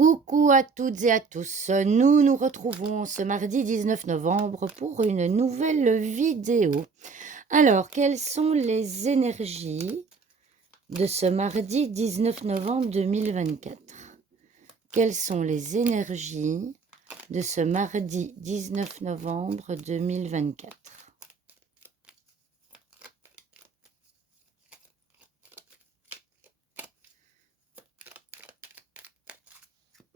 Coucou à toutes et à tous, nous nous retrouvons ce mardi 19 novembre pour une nouvelle vidéo. Alors, quelles sont les énergies de ce mardi 19 novembre 2024? Quelles sont les énergies de ce mardi 19 novembre 2024?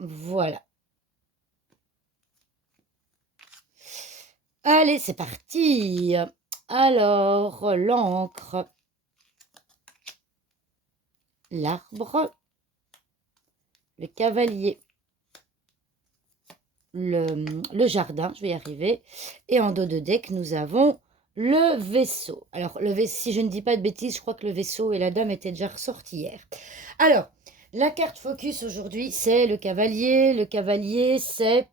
Voilà. Allez, c'est parti. Alors, l'encre, l'arbre, le cavalier, le jardin, je vais y arriver. Et en dos de deck, nous avons le vaisseau. Alors, si je ne dis pas de bêtises, je crois que le vaisseau et la dame étaient déjà ressortis hier. Alors, la carte focus aujourd'hui, c'est le cavalier. Le cavalier, c'est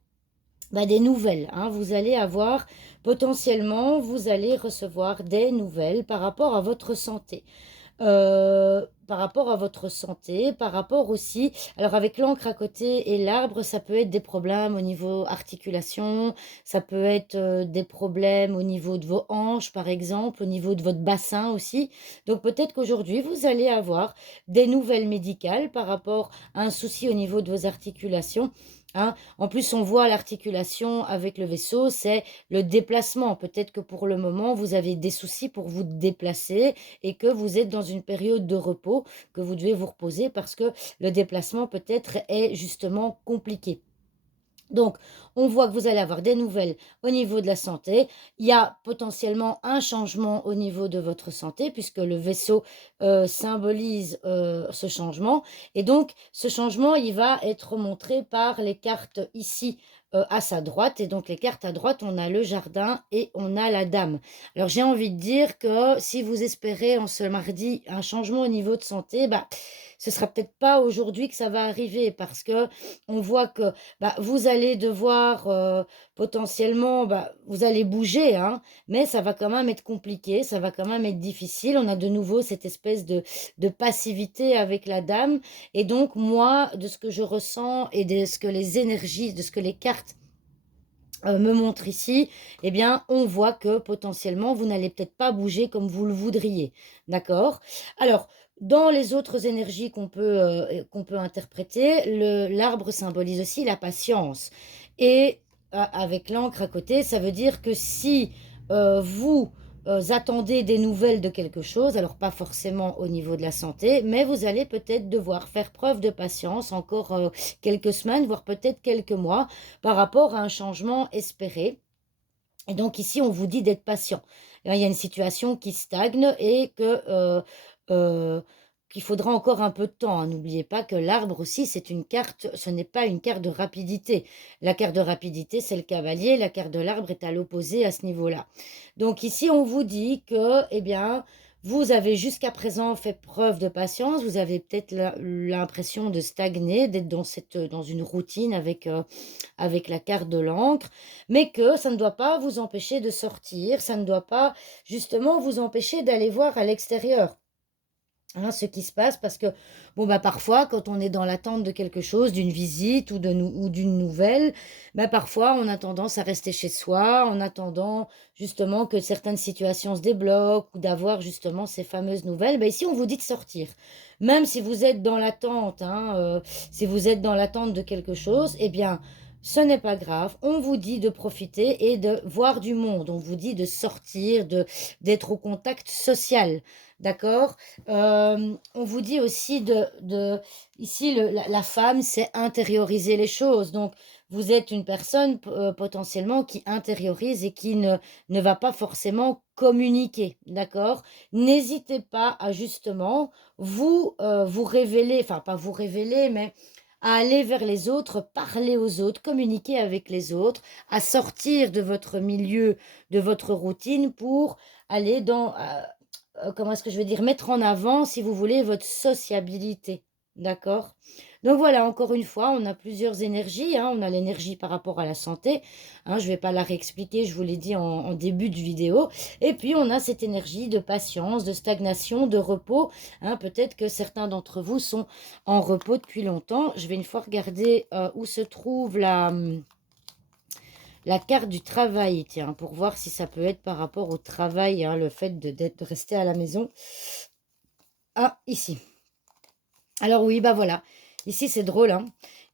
des nouvelles. Vous allez avoir, potentiellement, vous allez recevoir des nouvelles par rapport à votre santé. Par rapport à votre santé, par rapport aussi, alors avec l'encre à côté et l'arbre, ça peut être des problèmes au niveau articulation, ça peut être des problèmes au niveau de vos hanches, par exemple, au niveau de votre bassin aussi. Donc peut-être qu'aujourd'hui, vous allez avoir des nouvelles médicales par rapport à un souci au niveau de vos articulations. En plus, on voit l'articulation avec le vaisseau, c'est le déplacement. Peut-être que pour le moment, vous avez des soucis pour vous déplacer et que vous êtes dans une période de repos, que vous devez vous reposer parce que le déplacement peut-être est justement compliqué. Donc, on voit que vous allez avoir des nouvelles au niveau de la santé. Il y a potentiellement un changement au niveau de votre santé puisque le vaisseau symbolise ce changement. Et donc, ce changement, il va être montré par les cartes ici à sa droite. Et donc, les cartes à droite, on a le jardin et on a la dame. Alors, j'ai envie de dire que si vous espérez en ce mardi un changement au niveau de santé, ce sera peut-être pas aujourd'hui que ça va arriver parce que on voit que vous allez devoir potentiellement, vous allez bouger, mais ça va quand même être compliqué, ça va quand même être difficile. On a de nouveau cette espèce de passivité avec la dame. Et donc, moi, de ce que je ressens et de ce que les énergies, de ce que les cartes me montrent ici, eh bien, on voit que potentiellement, vous n'allez peut-être pas bouger comme vous le voudriez. D'accord? Alors, dans les autres énergies qu'on peut interpréter, l'arbre symbolise aussi la patience. Et avec l'encre à côté, ça veut dire que si vous attendez des nouvelles de quelque chose, alors pas forcément au niveau de la santé, mais vous allez peut-être devoir faire preuve de patience encore quelques semaines, voire peut-être quelques mois, par rapport à un changement espéré. Et donc ici, on vous dit d'être patient. Il y a une situation qui stagne et qu'il faudra encore un peu de temps. N'oubliez pas que l'arbre aussi, c'est une carte, ce n'est pas une carte de rapidité. La carte de rapidité, c'est le cavalier. La carte de l'arbre est à l'opposé à ce niveau-là. Donc ici, on vous dit que, eh bien, vous avez jusqu'à présent fait preuve de patience. Vous avez peut-être l'impression de stagner, d'être dans une routine avec la carte de l'encre, mais que ça ne doit pas vous empêcher de sortir, ça ne doit pas justement vous empêcher d'aller voir à l'extérieur ce qui se passe parce que parfois quand on est dans l'attente de quelque chose, d'une visite ou d'une nouvelle, parfois on a tendance à rester chez soi en attendant justement que certaines situations se débloquent ou d'avoir justement ces fameuses nouvelles. Ici on vous dit de sortir, même si vous êtes dans l'attente, si vous êtes dans l'attente de quelque chose, eh bien ce n'est pas grave, on vous dit de profiter et de voir du monde, on vous dit de sortir, d'être au contact social, d'accord? On vous dit aussi ici, la femme, c'est intérioriser les choses. Donc, vous êtes une personne potentiellement qui intériorise et qui ne va pas forcément communiquer, d'accord? N'hésitez pas à justement vous révéler, enfin pas vous révéler, mais à aller vers les autres, parler aux autres, communiquer avec les autres, à sortir de votre milieu, de votre routine pour aller comment est-ce que je vais dire, mettre en avant, si vous voulez, votre sociabilité. D'accord? Donc voilà, encore une fois, on a plusieurs énergies, hein. On a l'énergie par rapport à la santé, hein, je ne vais pas la réexpliquer, je vous l'ai dit en début de vidéo. Et puis on a cette énergie de patience, de stagnation, de repos, hein. Peut-être que certains d'entre vous sont en repos depuis longtemps. Je vais une fois regarder où se trouve la carte du travail, tiens, pour voir si ça peut être par rapport au travail, hein, le fait de rester à la maison. Ah, ici. Alors oui, bah voilà. Ici, c'est drôle, hein.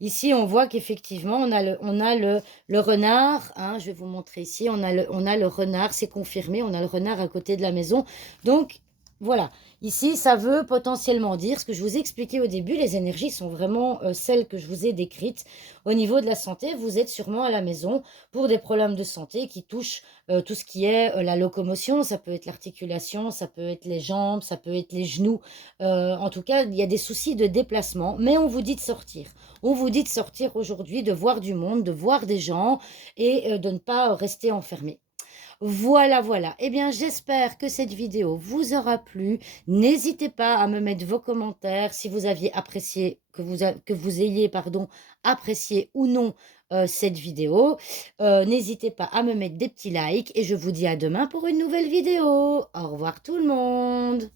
Ici, on voit qu'effectivement, on a le renard, hein, je vais vous montrer ici. On a le renard, c'est confirmé. On a le renard à côté de la maison. Donc, voilà. Ici, ça veut potentiellement dire ce que je vous ai expliqué au début. Les énergies sont vraiment celles que je vous ai décrites. Au niveau de la santé, vous êtes sûrement à la maison pour des problèmes de santé qui touchent tout ce qui est la locomotion. Ça peut être l'articulation, ça peut être les jambes, ça peut être les genoux. En tout cas, il y a des soucis de déplacement, mais on vous dit de sortir. On vous dit de sortir aujourd'hui, de voir du monde, de voir des gens et de ne pas rester enfermé. Voilà, voilà. Eh bien, j'espère que cette vidéo vous aura plu. N'hésitez pas à me mettre vos commentaires si vous aviez apprécié, que vous ayez, pardon, apprécié ou non cette vidéo. N'hésitez pas à me mettre des petits likes et je vous dis à demain pour une nouvelle vidéo. Au revoir tout le monde.